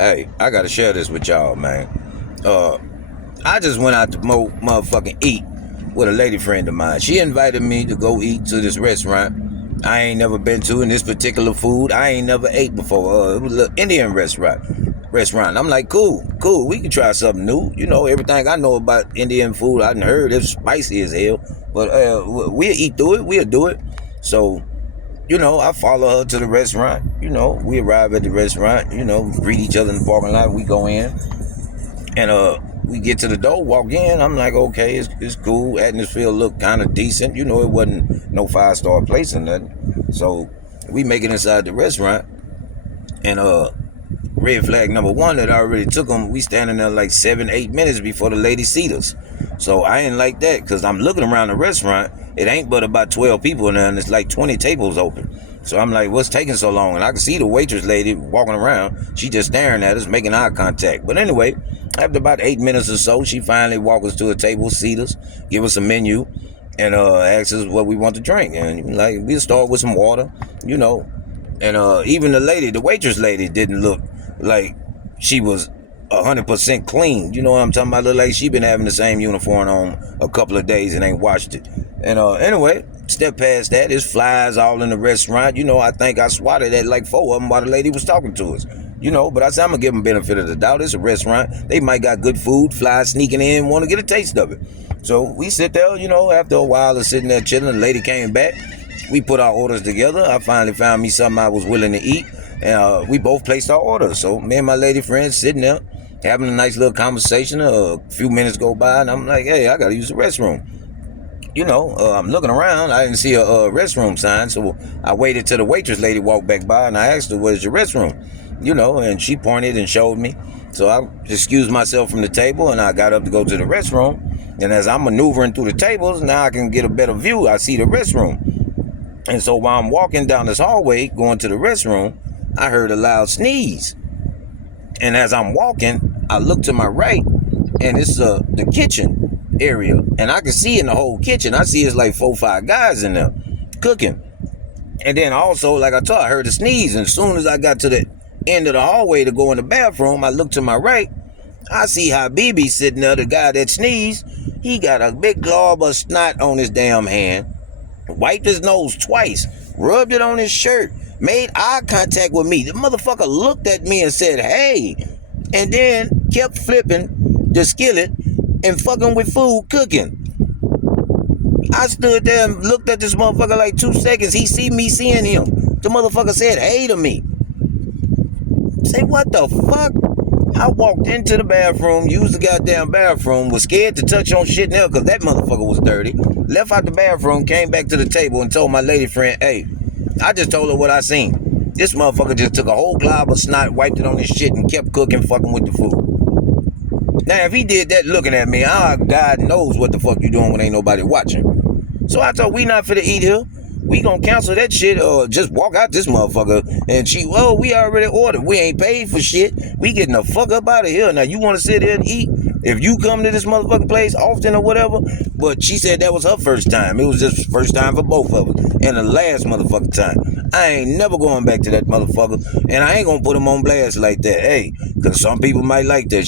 Hey, I gotta share this with y'all, man. Uh, I just went out to motherfucking eat with a lady friend of mine. She invited me to go eat to this restaurant I ain't never been to, and this particular food I ain't never ate before. It was an Indian restaurant. I'm like, cool, we can try something new. You know, everything I know about Indian food, I done heard it's spicy as hell. But we'll eat through it. We'll do it. So, you know, I follow her to the restaurant. You know, we arrive at the restaurant. You know, greet each other in the parking lot. We go in, and we get to the door, walk in. I'm like, okay, it's cool. Atmosphere looked kind of decent. You know, it wasn't no 5-star place or nothing. So we make it inside the restaurant, and red flag number one that I already took them. We standing there like 7-8 minutes before the lady seat us. So I ain't like that, because I'm looking around the restaurant. It ain't but about 12 people in there, and it's like 20 tables open. So I'm like, what's taking so long? And I can see the waitress lady walking around. She just staring at us, making eye contact. But anyway, after about 8 minutes or so, she finally walks us to a table, seat us, give us a menu, and asks us what we want to drink. And like, we'll start with some water, you know. And even the waitress lady didn't look like she was 100% clean. You know what I'm talking about? Look like she been having the same uniform on a couple of days and ain't washed it. And anyway, step past that, there's flies all in the restaurant. You know, I think I swatted at like 4 of them while the lady was talking to us. You know, but I said I'm gonna give them benefit of the doubt. It's a restaurant. They might got good food, flies sneaking in, want to get a taste of it. So we sit there, you know, after a while of sitting there chilling, the lady came back. We put our orders together. I finally found me something I was willing to eat. And we both placed our orders. So me and my lady friend sitting there, having a nice little conversation. A few minutes go by, and I'm like, hey, I gotta use the restroom. You know, I'm looking around. I didn't see a restroom sign, so I waited till the waitress lady walked back by, and I asked her, where's your restroom? You know, and she pointed and showed me. So I excused myself from the table, and I got up to go to the restroom. And as I'm maneuvering through the tables, now I can get a better view. I see the restroom. And so while I'm walking down this hallway, going to the restroom, I heard a loud sneeze. And as I'm walking, I look to my right, and it's the kitchen area. And I can see in the whole kitchen, I see it's like 4 or 5 guys in there cooking. And then also, like I told, I heard a sneeze. And as soon as I got to the end of the hallway to go in the bathroom, I look to my right, I see Habibi sitting there, the guy that sneezed. He got a big glob of snot on his damn hand, wiped his nose twice, rubbed it on his shirt, made eye contact with me. The motherfucker looked at me and said, hey, and then kept flipping the skillet and fucking with food cooking. I stood there and looked at this motherfucker like 2 seconds. He see me seeing him. The motherfucker said, hey to me. Say, what the fuck? I walked into the bathroom, used the goddamn bathroom, was scared to touch on shit now because that motherfucker was dirty. Left out the bathroom, came back to the table and told my lady friend, hey, I just told her what I seen. This motherfucker just took a whole glob of snot, wiped it on his shit, and kept cooking, fucking with the food. Now, if he did that looking at me, God knows what the fuck you doing when ain't nobody watching. So I thought, we not finna eat here. We gonna cancel that shit or just walk out this motherfucker. And we already ordered. We ain't paid for shit. We getting the fuck up out of here. Now, you want to sit here and eat? If you come to this motherfucking place often or whatever. But she said that was her first time. It was just first time for both of us. And the last motherfucking time. I ain't never going back to that motherfucker. And I ain't gonna put him on blast like that. Hey, because some people might like that shit.